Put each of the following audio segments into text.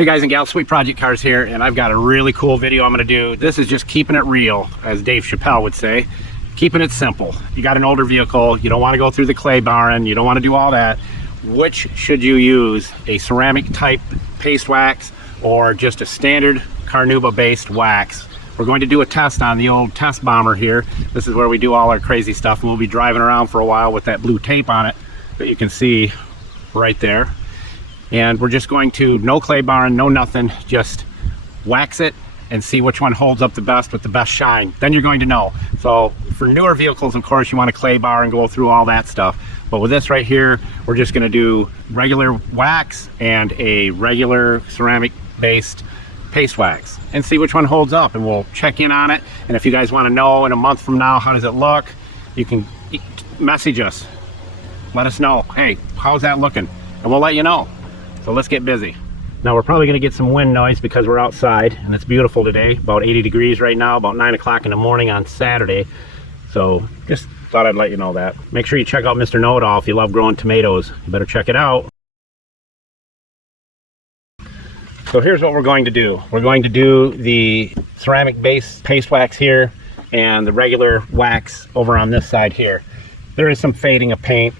Hey guys and gals, Sweet Project Cars here, and I've got a really cool video I'm going to do. This is just keeping it real, as Dave Chappelle would say. Keeping it simple. You got an older vehicle, you don't want to go through the clay barn, you don't want to do all that. Which should you use? A ceramic type paste wax or just a standard Carnauba based wax? We're going to do a test on the old test bomber here. This is where we do all our crazy stuff, and we'll be driving around for a while with that blue tape on it that you can see right there. And we're just going to, no clay barn, no nothing, just wax it and see which one holds up the best with the best shine. Then you're going to know. So for newer vehicles, of course, you want a clay bar and go through all that stuff. But with this right here, we're just going to do regular wax and a regular ceramic based paste wax and see which one holds up, and we'll check in on it. And if you guys want to know in a month from now, how does it look, you can message us. Let us know, hey, how's that looking? And we'll let you know. So let's get busy. Now we're probably going to get some wind noise because we're outside and it's beautiful today. About 80 degrees right now, about 9 o'clock in the morning on Saturday. So just thought I'd let you know that. Make sure you check out Mr. Know-It-All if you love growing tomatoes. You better check it out. So here's what we're going to do. We're going to do the ceramic base paste wax here and the regular wax over on this side here. There is some fading of paint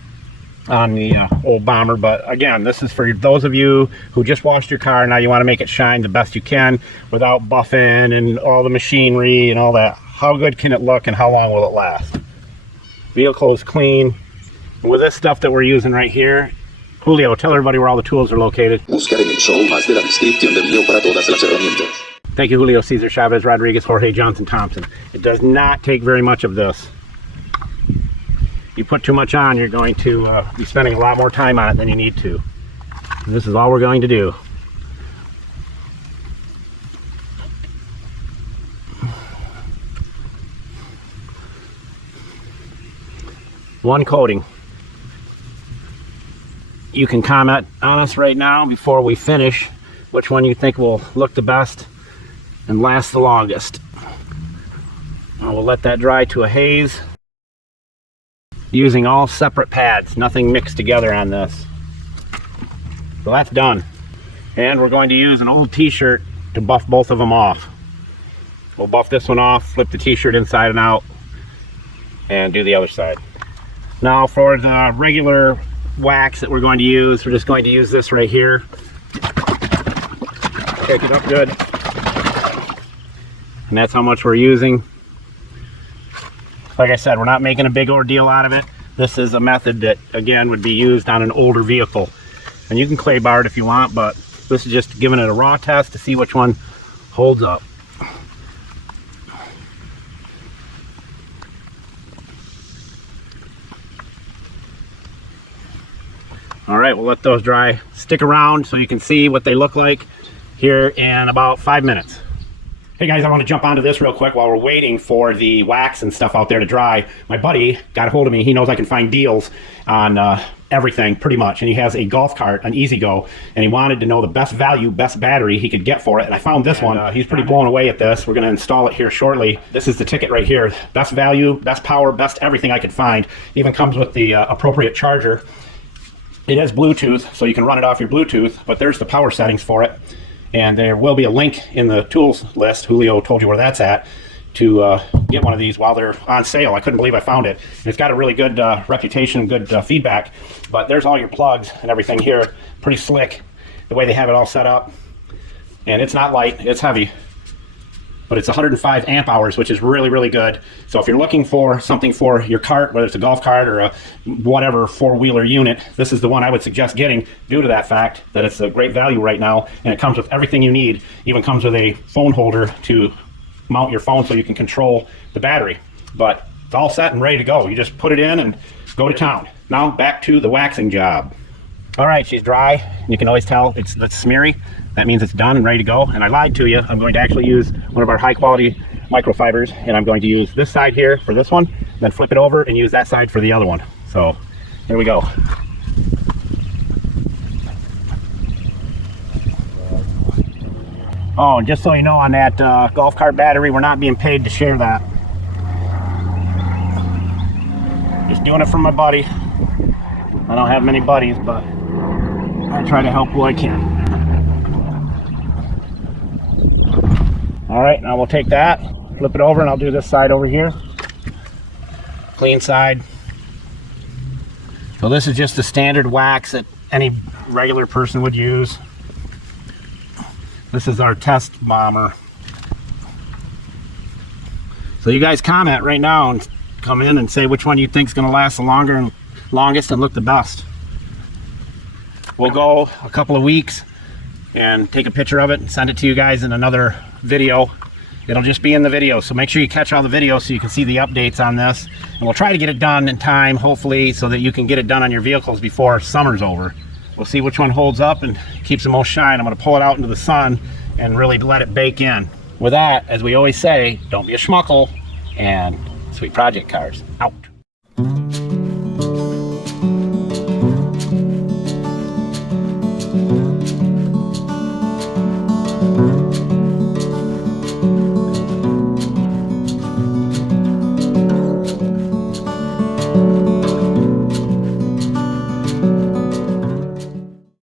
on the old bomber, but again, this is for those of you who just washed your car. Now you want to make it shine the best you can without buffing and all the machinery and all that. How good can it look and how long will it last? Vehicle is clean. And with this stuff that we're using right here, Julio, tell everybody where all the tools are located. Thank you, Julio Cesar Chavez Rodriguez Jorge Johnson Thompson. It does not take very much of this. You put too much on, you're going to be spending a lot more time on it than you need to. And this is all we're going to do. One coating. You can comment on us right now before we finish which one you think will look the best and last the longest. We'll let that dry to a haze. Using all separate pads, nothing mixed together on this. So that's done. And we're going to use an old t-shirt to buff both of them off. We'll buff this one off, flip the t-shirt inside and out, and do the other side. Now for the regular wax that we're going to use, we're just going to use this right here. Shake it up good. And that's how much we're using. Like I said, we're not making a big ordeal out of it. This is a method that, again, would be used on an older vehicle. And you can clay bar it if you want, but this is just giving it a raw test to see which one holds up. All right, we'll let those dry. Stick around so you can see what they look like here in about 5 minutes. Hey guys, I want to jump onto this real quick while we're waiting for the wax and stuff out there to dry. My buddy got a hold of me. He knows I can find deals on everything pretty much, and he has a golf cart, an E-Z-GO, and he wanted to know the best value, best battery he could get for it, and I found this one. He's pretty blown away at this. We're going to install it here shortly. This is the ticket right here. Best value, best power, best everything I could find. Even comes with the appropriate charger. It has Bluetooth, so you can run it off your Bluetooth, but there's the power settings for it. And there will be a link in the tools list. Julio told you where that's at, to get one of these while they're on sale. I couldn't believe I found it. And it's got a really good reputation, good feedback. But there's all your plugs and everything here. Pretty slick the way they have it all set up. And it's not light, it's heavy. But it's 105 amp hours, which is really, really good. So if you're looking for something for your cart, whether it's a golf cart or a whatever four-wheeler unit, this is the one I would suggest getting, due to that fact that it's a great value right now, and it comes with everything you need. Even comes with a phone holder to mount your phone so you can control the battery. But it's all set and ready to go. You just put it in and go to town. Now back to the waxing job. All right, she's dry. You can always tell it's smeary. That means it's done and ready to go. And I lied to you. I'm going to actually use one of our high quality microfibers, and I'm going to use this side here for this one, then flip it over and use that side for the other one. So here we go. Oh, and just so you know, on that golf cart battery, we're not being paid to share that. Just doing it for my buddy. I don't have many buddies, but I try to help who I can. All right, now we'll take that, flip it over, and I'll do this side over here. Clean side. So this is just the standard wax that any regular person would use. This is our test bomber. So you guys comment right now and come in and say which one you think is going to last the longest and look the best. We'll go a couple of weeks and take a picture of it and send it to you guys in another video. It'll just be in the video, so make sure you catch all the videos so you can see the updates on this. And we'll try to get it done in time, hopefully, so that you can get it done on your vehicles before summer's over. We'll see which one holds up and keeps the most shine. I'm going to pull it out into the sun and really let it bake in. With that, as we always say, don't be a schmuckle, and sweet project cars out.